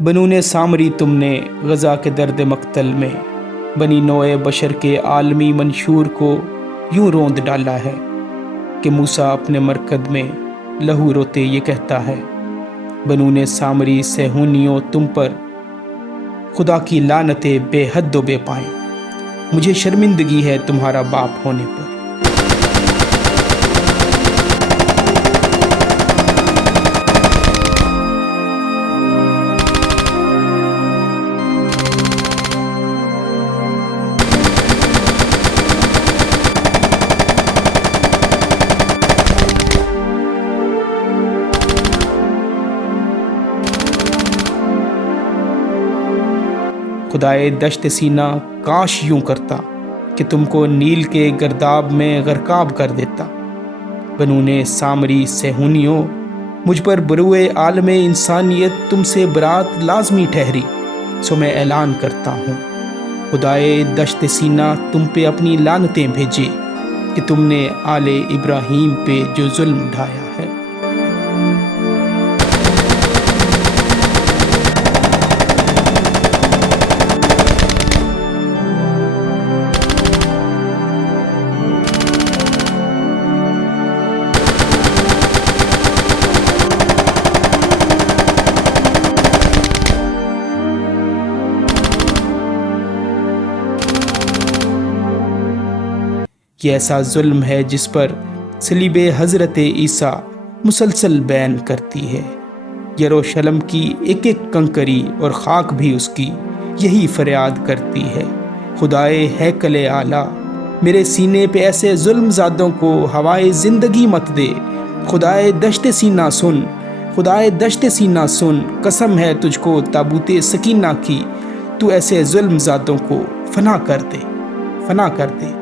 बनूने सामरी तुमने गज़ा के दर्द मक्तल में बनी नोए बशर के आलमी मंशूर को यूं रोंद डाला है कि मूसा अपने मरकद में लहू रोते ये कहता है, बनूने सामरी सहूनियों तुम पर खुदा की लानतें बेहद व बेपाएं, मुझे शर्मिंदगी है तुम्हारा बाप होने पर। खुदाए दश्त सीना काश यूं करता कि तुमको नील के गर्दाब में गरकाब कर देता। बनूने सामरी सहूनियों मुझ पर बरुए आलमे इंसानियत तुमसे बरात लाजमी ठहरी, सो मैं ऐलान करता हूँ खुदाए दश्त सीना तुम पे अपनी लानतें भेजे कि तुमने आले इब्राहीम पे जो जुल्म ढाया है। ये ऐसा जुल्म है जिस पर सलीबे हज़रत ईसा मुसलसल बैन करती है। यरूशलेम की एक एक कंकरी और खाक भी उसकी यही फरियाद करती है, खुदाए हैकले आला मेरे सीने पे ऐसे जुल्मज़ादों को हवाए ज़िंदगी मत दे। खुदाए दश्त सीना सुन, खुदाए दश्त सीना सुन, कसम है तुझको ताबूते सकीना की, तू ऐसे जुल्मज़ादों को फना कर दे, फना कर दे।